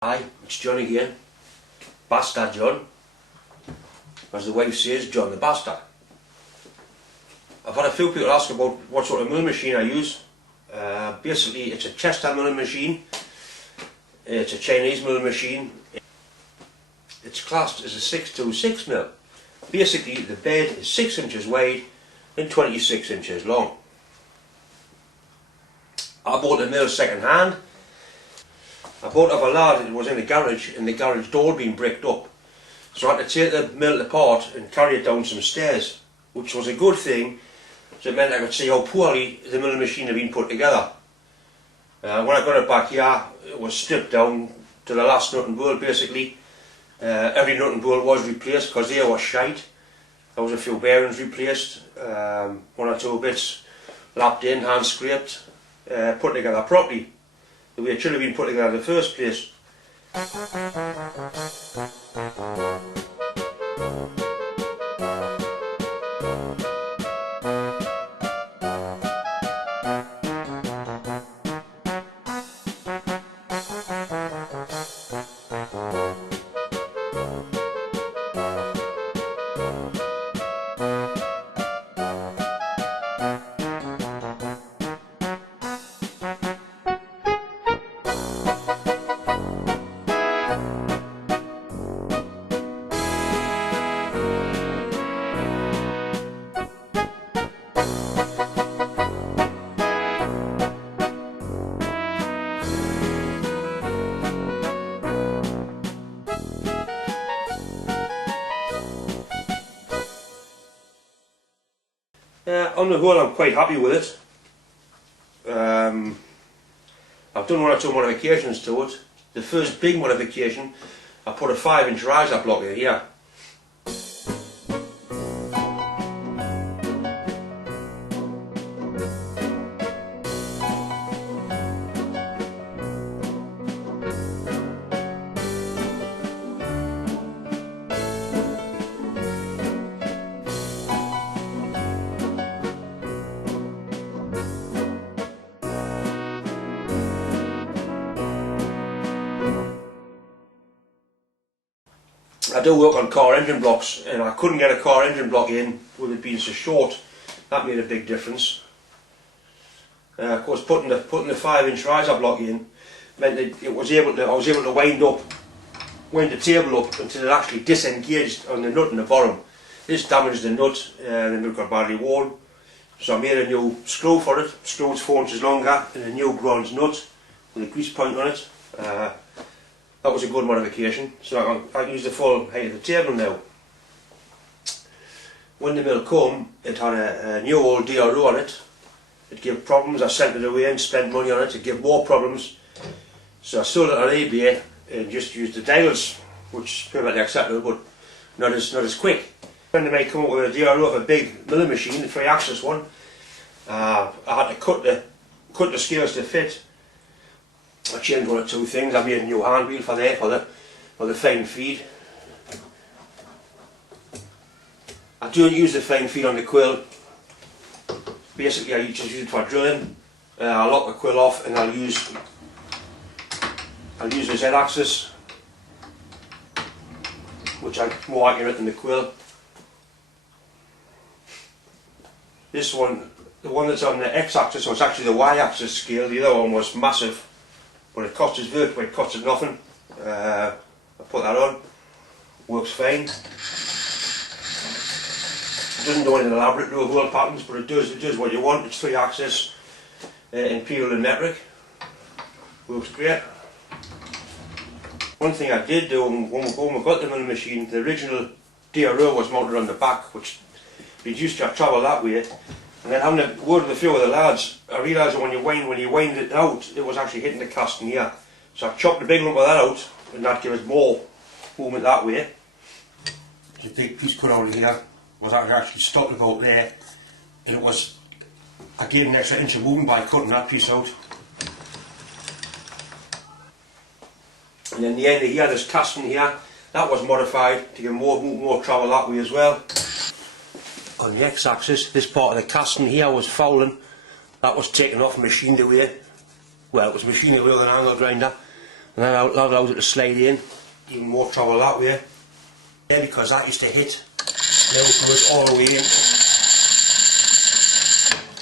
Hi, it's John again. Bastard John. As the wife says, John the Bastard. I've had a few people ask about what sort of milling machine I use. Basically, it's a Chester milling machine. It's a Chinese milling machine. It's classed as a 626 mill. Basically, the bed is 6 inches wide and 26 inches long. I bought the mill second hand. I bought it off a lad. It was in the garage, and the garage door had been bricked up. So I had to take the mill apart and carry it down some stairs, which was a good thing, so it meant I could see how poorly the milling machine had been put together. When I got it back here, it was stripped down to the last nut and bolt basically. Every nut and bolt was replaced because they were shite. There was a few bearings replaced, one or two bits lapped in, hand scraped, put together properly, the way it should have been put together in the first place. On the whole, I'm quite happy with it. I've done one or two modifications to it. The first big modification, I put a 5-inch riser block in here. I do work on car engine blocks, and I couldn't get a car engine block in with it being so short. That made a big difference. Of course, putting the 5-inch riser block in meant that I was able to wind the table up until it actually disengaged on the nut in the bottom. This damaged the nut, and it got badly worn. So I made a new screw for it. Screw's 4 inches longer, and a new bronze nut with a grease point on it. That was a good modification, so I can use the full height of the table now. When the mill come, it had a new old DRO on it. It gave problems. I sent it away and spent money on it. It gave more problems, so I sold it on eBay and just used the dials, which is perfectly acceptable, but not as quick. When they might come up with a DRO of a big milling machine, the 3-axis one, I had to cut the scales to fit. I changed one or two things. I made a new hand wheel for the fine feed. I don't use the fine feed on the quill. Basically, I just use it for drilling. I'll lock the quill off, and I'll use the Z-axis, which is more accurate than the quill. This one, the one that's on the X-axis, was actually the Y-axis scale. The other one was massive. But it cost us work, but it cost us nothing. I put that on, works fine. It doesn't do any elaborate low hole patterns, but it does what you want. It's 3-axis, imperial and metric. Works great. One thing I did do when we got the milling machine, the original DRO was mounted on the back, which reduced your travel that way. And then having a word with a few of the lads, I realised that when you wind it out, it was actually hitting the casting here. So I chopped a big lump of that out, and that gave us more movement that way. The big piece cut out of here was actually stopped about there, and I gave an extra inch of movement by cutting that piece out. And then the end of here, this casting here, that was modified to give more travel that way as well. On the X-axis, this part of the casting here was fouling. That was taken off and machined away. Well, it was machined away with an angle grinder. And that allows it to slide in, even more travel that way. Yeah, because that used to hit, now it goes all the way in.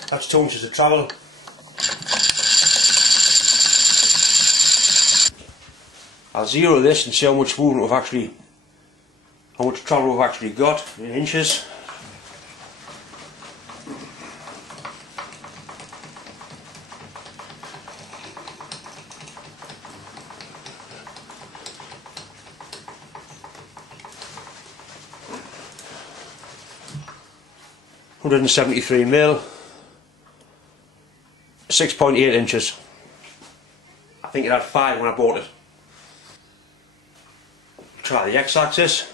That's 2 inches of travel. I'll zero this and see how much movement we've actually, how much travel we've actually got in inches. £173mm, 6.8 inches. I think it had 5 when I bought it. Try the x-axis.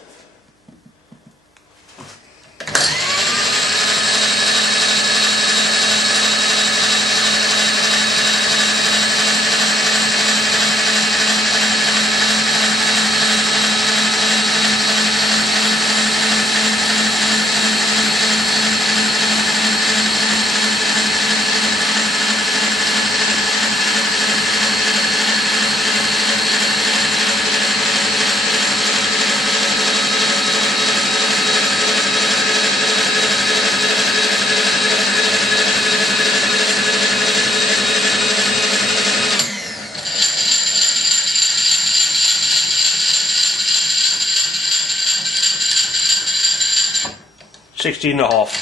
Sixteen and a half.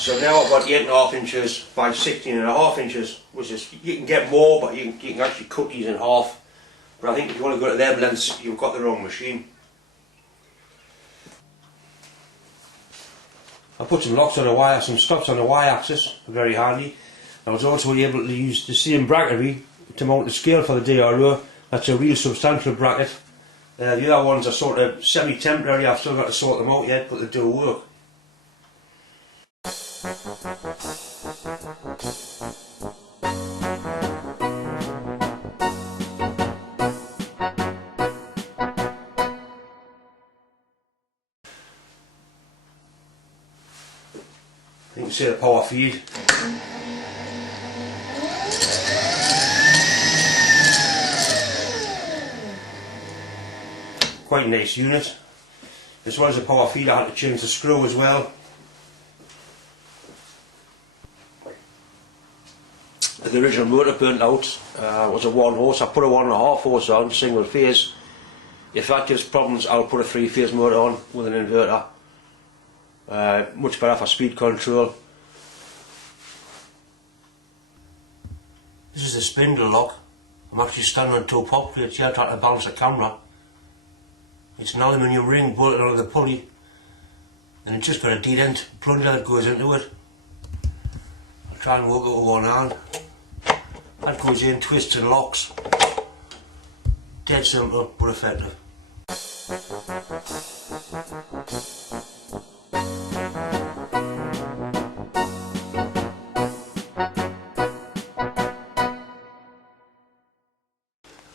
So now I've got 8.5 inches by 16.5 inches, which is, you can get more, but you can actually cut these in half. But I think if you want to go to them lengths, you've got the wrong machine. I put some locks on the wire, some stops on the y-axis, very handy. I was also able to use the same bracketry to mount the scale for the DRO. That's a real substantial bracket. The other ones are sort of semi-temporary, I've still got to sort them out yet, but they do work. You can see the power feed. Quite a nice unit. As well as the power feed, I had to change the screw as well. The original motor burnt out. It was a 1 horse. I put a 1.5 horse on, single phase. If that gives problems, I'll put a 3-phase motor on with an inverter. Much better for speed control. This is the spindle lock. I'm actually standing on 2 pop plates here trying to balance the camera. It's an aluminium ring bolted onto the pulley, and it's just got a D-dent plunger that goes into it. I'll try and work it with one hand. That goes in, twists and locks. Dead simple but effective.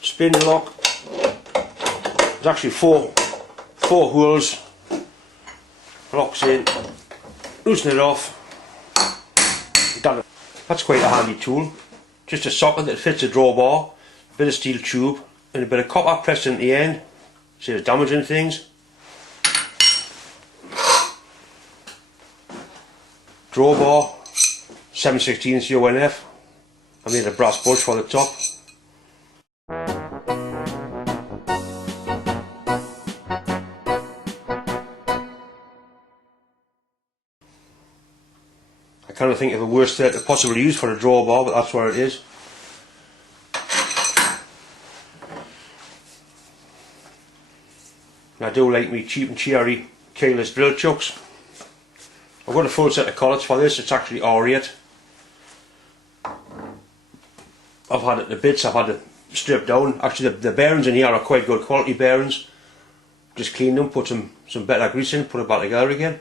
Spindle lock. There's actually four holes. Locks in, loosen it off. Done it. That's quite a handy tool. Just a socket that fits a drawbar, a bit of steel tube, and a bit of copper pressed into the end. Saves damaging things. Drawbar, 7/16 UNF. I made a brass bush for the top. I kind of think of a worse set to possibly use for a drawbar, but that's where it is. I do like me cheap and cherry keyless drill chucks. I've got a full set of collets for this. It's actually R8. I've had it to bits, I've had it stripped down. Actually the bearings in here are quite good quality bearings. Just cleaned them, put some better grease in, put it back together again.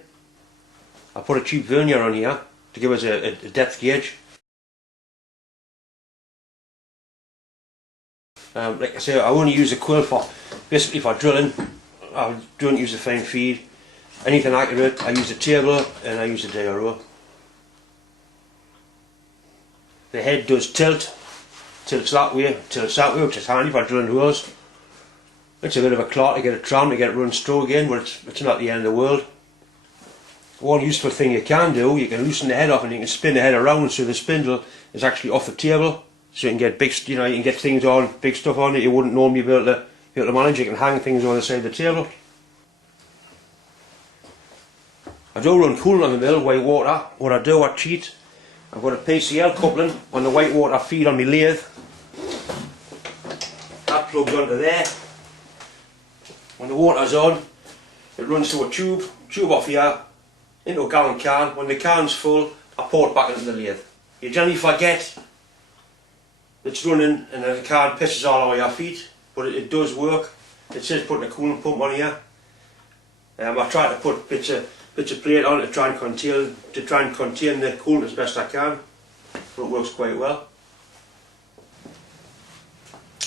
I put a cheap vernier on here to give us a depth gauge. Like I say, I only use a quill for basically for drilling. I don't use a fine feed. Anything accurate, I use a table and I use a DRO. the head does tilts that way, tilts that way, which is handy for drilling holes. It's a bit of a clot to get it trammed, to get it run slow again, but it's not the end of the world. One useful thing you can do, you can loosen the head off and you can spin the head around so the spindle is actually off the table, so you can get big, you can get things on, big stuff on it you wouldn't normally be able to manage. You can hang things on the side of the table. I do run coolant on the mill, white water. What I do, I cheat. I've got a PCL coupling on the white water feed on my lathe. That plugs onto there. When the water's on, it runs through a tube off here, into a gallon can. When the can's full, I pour it back into the lathe. You generally forget it's running and the can pisses all over your feet, but it does work. It says putting a coolant pump on here. I try to put bits of plate on it to try and contain the coolant as best I can, but it works quite well.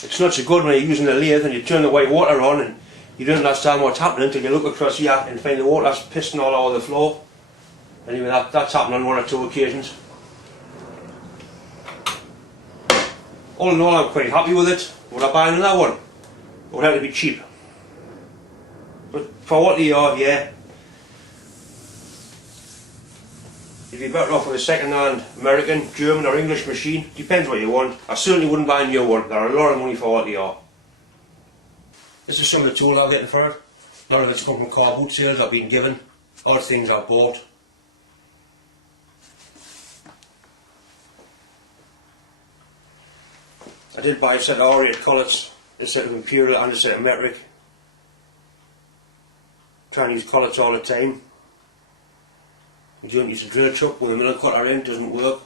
It's not so good when you're using the lathe and you turn the white water on and you don't understand what's happening until you look across here and find the water's pissing all over the floor. Anyway, that's happened on one or two occasions. All in all, I'm quite happy with it. Would I buy another one? It would have to be cheap. But for what they are, yeah. You'd be better off with a second-hand American, German or English machine. Depends what you want. I certainly wouldn't buy a new one. They're a lot of money for what they are. This is some of the tools I'm getting for it. A lot of it's come from car boot sales I've been given. Other things I've bought. I did buy a set of R8 collets, a set of Imperial and a set of metric. Try and use collets all the time. You don't use a drill chuck with a milling cutter in, it doesn't work.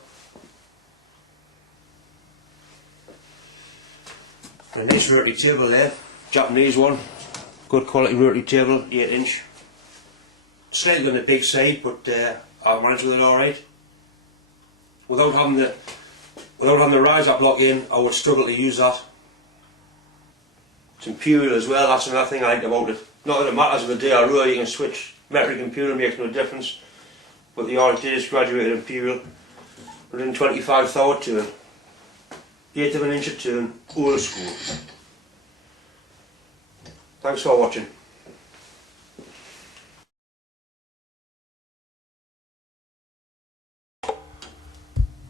A nice rotary table there, Japanese one, good quality rotary table, 8-inch. Slightly on the big side, but I've managed with it alright. Without having the riser block in, I would struggle to use that. It's Imperial as well, that's another thing I like about it. Not that it matters if a DRO, you can switch metric Imperial, makes no difference. But the R8 is graduated Imperial, within 25 thou turn, 1/8 of an inch a turn, old school. Thanks for watching.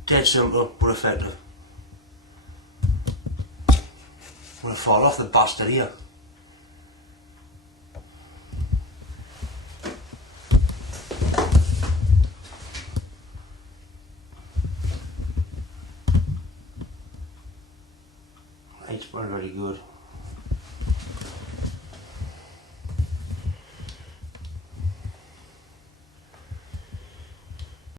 Dead simple but effective. I'm going to fall off the bastard here. It's very good.